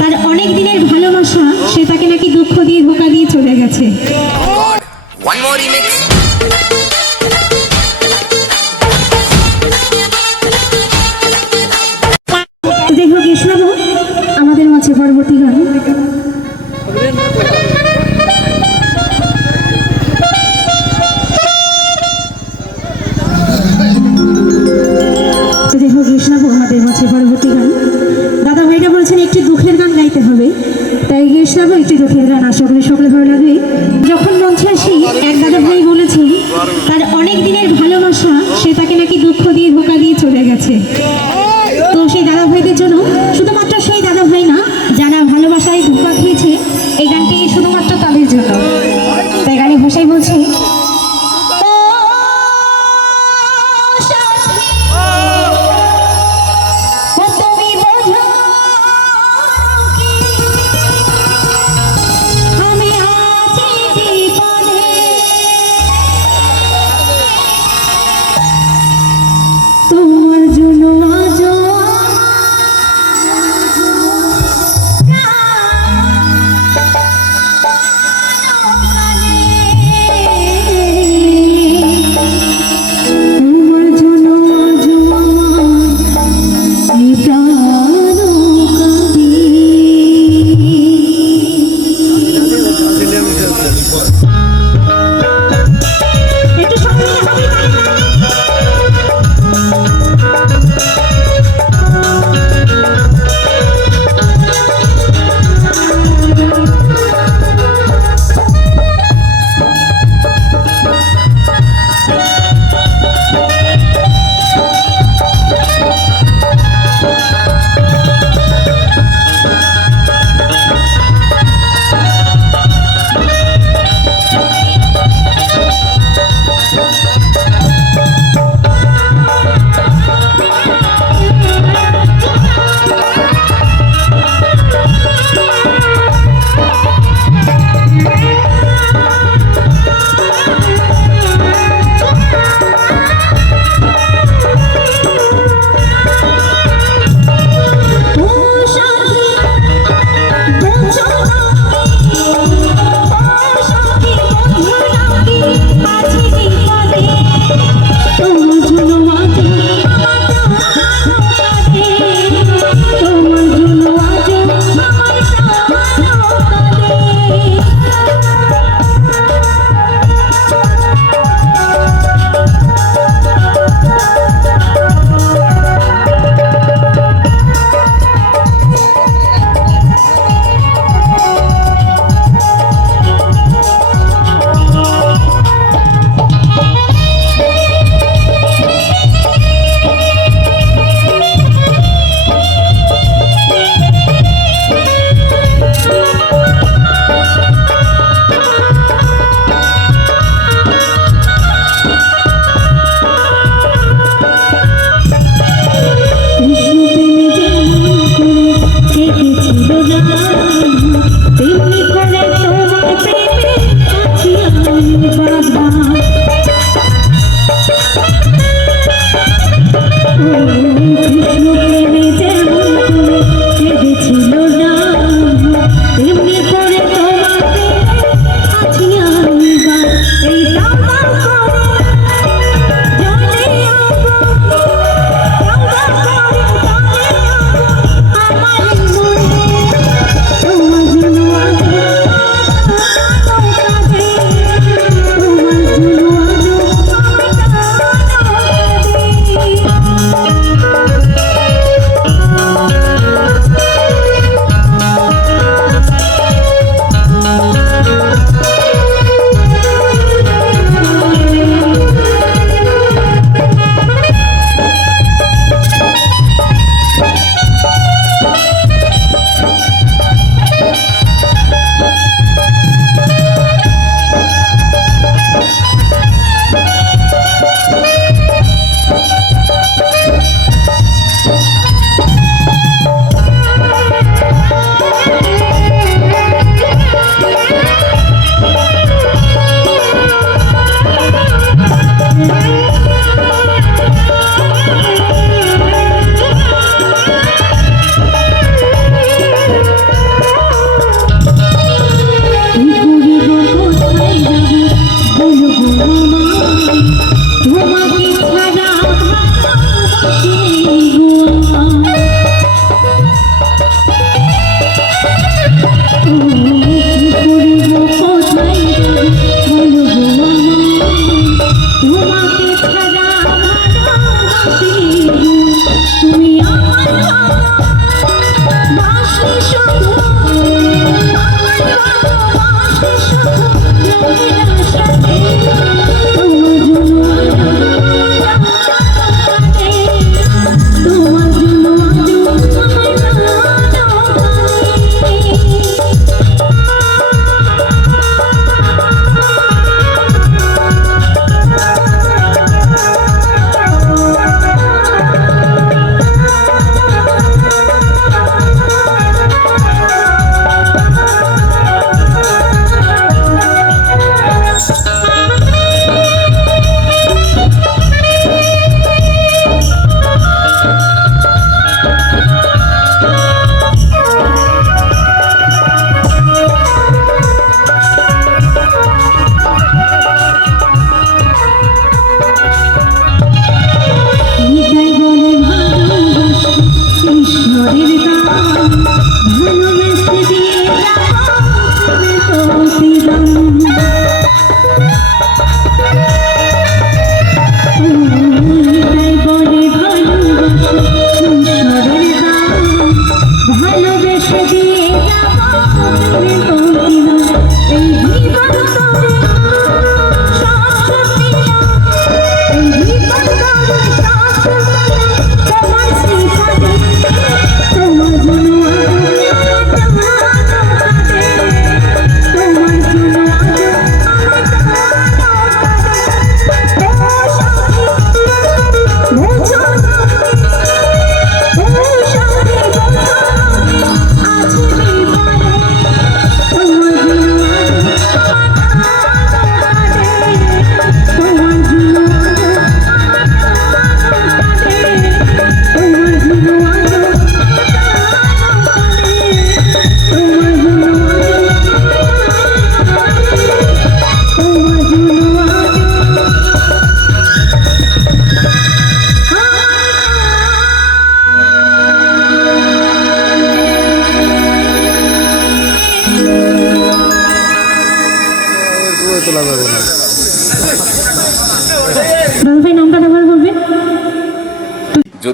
তার অনেক দিনের ভালোবাসা সে তাকে নাকি দুঃখ দিয়ে ধোঁকা দিয়ে চলে গেছে। One more remix. যাই হোক, শোনাবো আমাদের মাঝে পরবর্তী গান। যাই হোক, শোনাবো আমাদের মাঝে পরবর্তী গান। দাদা ভাইরা বলছেন একটি দুঃখের গান গাইতে হবে, তাই গিয়ে শোনাবো একটি দুঃখের গান। আশা করি সকলে ভালো লাগবে। যখন মঞ্চে আসি, এক দাদা ভাই বলেছেন তার অনেক দিনের ভালোবাসা সে তাকে নাকি দুঃখ দিয়ে ধোঁকা দিয়ে চলে গেছে। তো সেই দাদা ভাইদের জন্য, শুধুমাত্র সেই দাদা ভাই না, যারা ভালোবাসায় ধোঁকা খেয়েছে, এই গানটি শুধুমাত্র তাদের জন্য। তাই গানে ভাষায় বলছে, তোমার জন্য আজ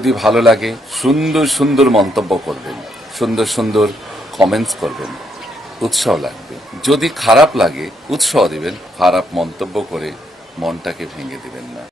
যদি ভালো লাগে সুন্দর সুন্দর মন্তব্য করবেন, সুন্দর সুন্দর কমেন্টস করবেন, উৎসাহ লাগবে। যদি খারাপ লাগে উৎসাহ দিবেন, খারাপ মন্তব্য করে মনটাকে ভেঙে দিবেন না।